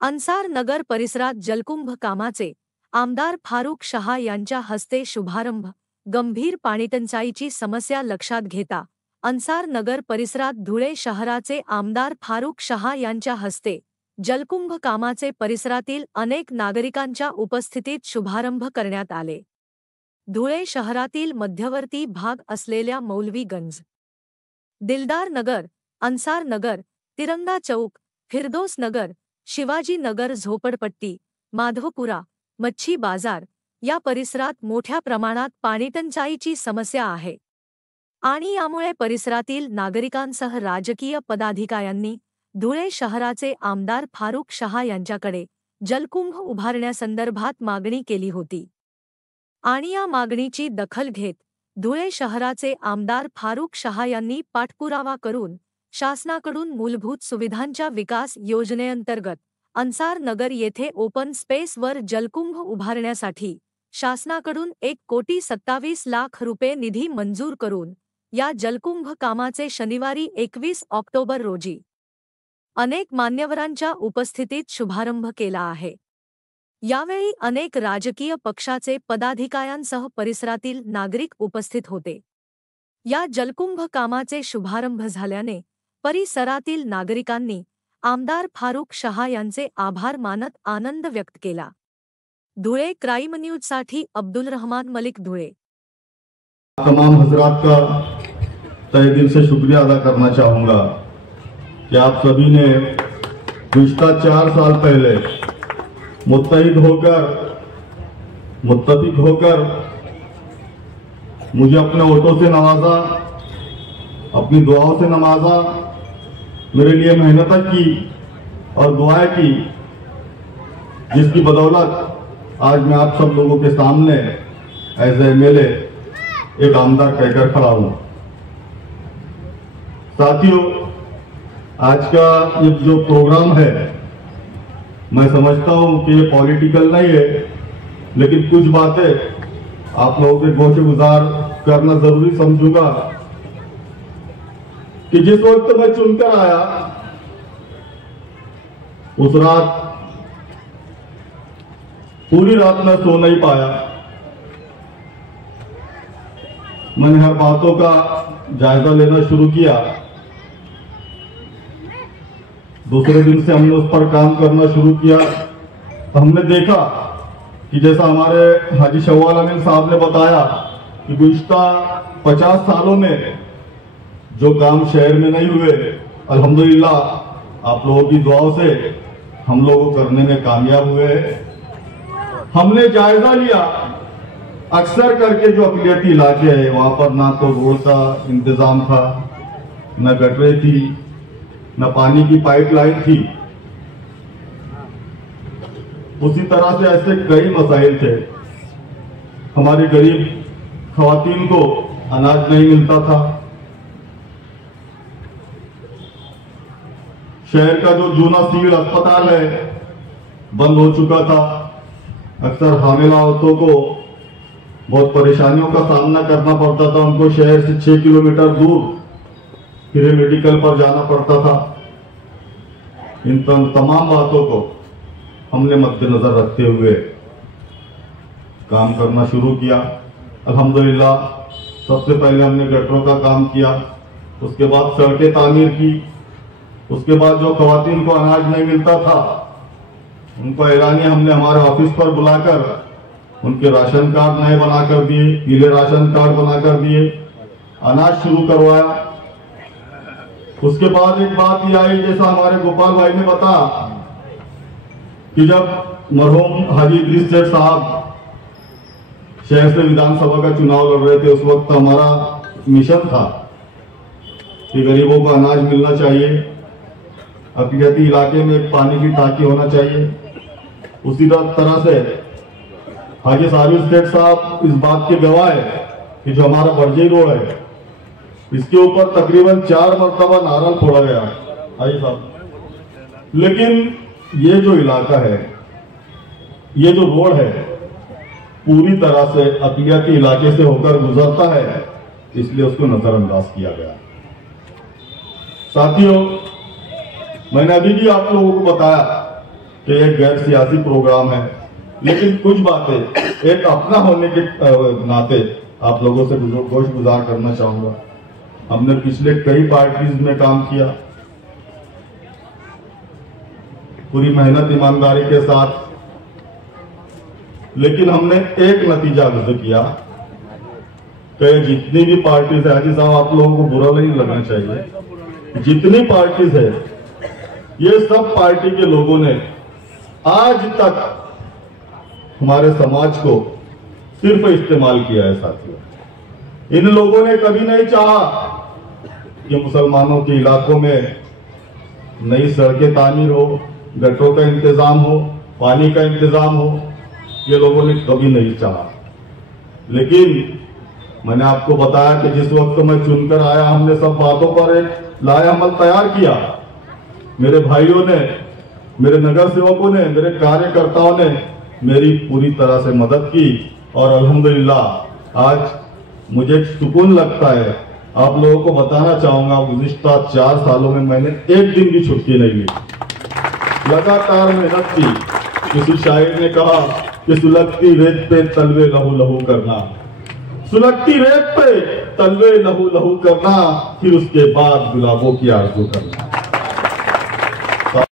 अन्सार नगर परिसरात जलकुंभ कामाचे आमदार फारुख शहा यांच्या हस्ते शुभारंभ। गंभीर पाणीटंचाईची समस्या लक्षात घेता अन्सार नगर परिसरात धुळे शहराचे आमदार फारुख शहा यांच्या हस्ते जलकुंभ कामाचे परिसरातील अनेक नागरिकांच्या उपस्थितीत शुभारंभ करण्यात आले। धुळे शहरातील मध्यवर्ती भाग असलेल्या मौलवीगंज, दिलदार नगर, अन्सार नगर, तिरंगा चौक, फिरदौस नगर, शिवाजी नगर, झोपडपट्टी, माधवपुरा, मच्छी बाजार या परिसरात मोठ्या प्रमाणात पाणीटंचाईची समस्या आहे आणि यामुळे परिसरातील नागरिकांसह राजकीय पदाधिकाऱ्यांनी धुळे शहराचे आमदार फारुख शहा यांच्याकडे जलकुंभ उभारण्यासंदर्भात मागणी केली होती आणि या मागणीची दखल घेत धुळे शहराचे आमदार फारुख शहा यांनी पाठपुरावा करून शासनाकडून मूलभूत सुविधांच्या विकास योजनेअंतर्गत अन्सार नगर येथे ओपन स्पेसवर जलकुंभ उभारण्यासाठी शासनाकडून 1,27,00,000 रुपये निधी मंजूर करून या जलकुंभ कामाचे शनिवारी 21 ऑक्टोबर रोजी अनेक मान्यवरांच्या उपस्थितीत शुभारंभ केला आहे। यावेळी अनेक राजकीय पक्षाचे पदाधिकाऱ्यांसह परिसरातील नागरिक उपस्थित होते। या जलकुंभ कामाचे शुभारंभ झाल्याने परिसरातील नागरिकांनी आमदार फारुख शहा यांचे आभार मानत आनंद व्यक्त केला। धुळे क्राइम न्यूजसाठी अब्दुल रहमान मलिक, धुळे। तमाम हजरात का तहे दिल से शुक्रिया अदा करना चाहूँगा कि आप सभी ने गुज़िश्ता 4 साल पहले मुत्तफिक होकर मुझे अपने वोटों से नवाजा, अपनी दुआओं से नवाजा, मेरे लिए मेहनत की और दुआएं की, जिसकी बदौलत आज मैं आप सब लोगों के सामने एज एमएलए एक आमदार कहकर खड़ा हूं। साथियों, आज का ये जो प्रोग्राम है, मैं समझता हूं कि ये पॉलिटिकल नहीं है, लेकिन कुछ बातें आप लोगों के गौर से गुजार करना जरूरी समझूंगा कि जिस वक्त मैं चुनकर आया उस रात पूरी रात मैं सो नहीं पाया। मैंने हर बातों का जायजा लेना शुरू किया। दूसरे दिन से हमने उस पर काम करना शुरू किया तो हमने देखा कि जैसा हमारे हाजी शव्वाल अमीन साहब ने बताया कि गुज़िश्ता 50 सालों में जो काम शहर में नहीं हुए, अल्हम्दुलिल्लाह आप लोगों की दुआओं से हम लोग करने में कामयाब हुए। हमने जायजा लिया, अक्सर करके जो अक़लियती इलाके हैं वहां पर ना तो रोड का इंतजाम था, न गटरें थी, न पानी की पाइपलाइन थी। उसी तरह से ऐसे कई मसाइल थे। हमारे गरीब खवातीन को अनाज नहीं मिलता था। शहर का जो जूना सिविल अस्पताल है बंद हो चुका था। अक्सर हामिला औरतों को बहुत परेशानियों का सामना करना पड़ता था। उनको शहर से 6 किलोमीटर दूर हिरे मेडिकल पर जाना पड़ता था। इन तमाम बातों को हमने मद्देनजर रखते हुए काम करना शुरू किया। अल्हम्दुलिल्लाह सबसे पहले हमने गटरों का काम किया, उसके बाद सड़कें तामीर की, उसके बाद जो खवातीन को अनाज नहीं मिलता था उनको एलानिया हमने हमारे ऑफिस पर बुलाकर उनके राशन कार्ड नए बनाकर दिए, पीले राशन कार्ड बनाकर दिए, अनाज शुरू करवाया। उसके बाद एक बात यह आई, जैसा हमारे गोपाल भाई ने बताया कि जब मरहूम हाजी इदरीस सेठ साहब शहर से विधानसभा का चुनाव लड़ रहे थे, उस वक्त हमारा मिशन था कि गरीबों को अनाज मिलना चाहिए, अक़लियती इलाके में पानी की टांकी होना चाहिए। उसी तरह से हाजी साबिर सेठ साहब इस बात के गवाह है कि जो हमारा बरजई रोड है इसके ऊपर तकरीबन 4 मरतबा नारल फोड़ा गया हाजी साहब, लेकिन ये जो इलाका है, ये जो रोड है पूरी तरह से अक़लियती इलाके से होकर गुजरता है, इसलिए उसको नजरअंदाज किया गया। साथियों, मैंने अभी भी आप लोगों को बताया कि एक गैर सियासी प्रोग्राम है, लेकिन कुछ बातें एक अपना होने के नाते आप लोगों से गोश गुजार करना चाहूंगा। हमने पिछले कई पार्टीज में काम किया, पूरी मेहनत ईमानदारी के साथ, लेकिन हमने एक नतीजा हासिल किया कि जितनी भी पार्टीज है, हाजी साहब आप लोगों को बुरा नहीं लगना चाहिए, जितनी पार्टीज है ये सब पार्टी के लोगों ने आज तक हमारे समाज को सिर्फ इस्तेमाल किया है। साथियों, इन लोगों ने कभी नहीं चाहा कि मुसलमानों के इलाकों में नई सड़कें तामीर हो, गटरों का इंतजाम हो, पानी का इंतजाम हो, ये लोगों ने कभी नहीं चाहा। लेकिन मैंने आपको बताया कि जिस वक्त मैं चुनकर आया, हमने सब बातों पर एक लाएअमल तैयार किया। मेरे भाइयों ने, मेरे नगर सेवकों ने, मेरे कार्यकर्ताओं ने मेरी पूरी तरह से मदद की और अल्हम्दुलिल्लाह आज मुझे सुकून लगता है। आप लोगों को बताना चाहूंगा, गुज़िश्ता 4 सालों में मैंने एक दिन की छुट्टी नहीं ली, लगातार मेहनत की। किसी शायर ने कहा कि सुलगती रेत पे तलवे लहू लहू करना, सुलगती रेत पे तलवे लहू लहू करना, फिर उसके बाद गुलाबों की आरज़ू करना।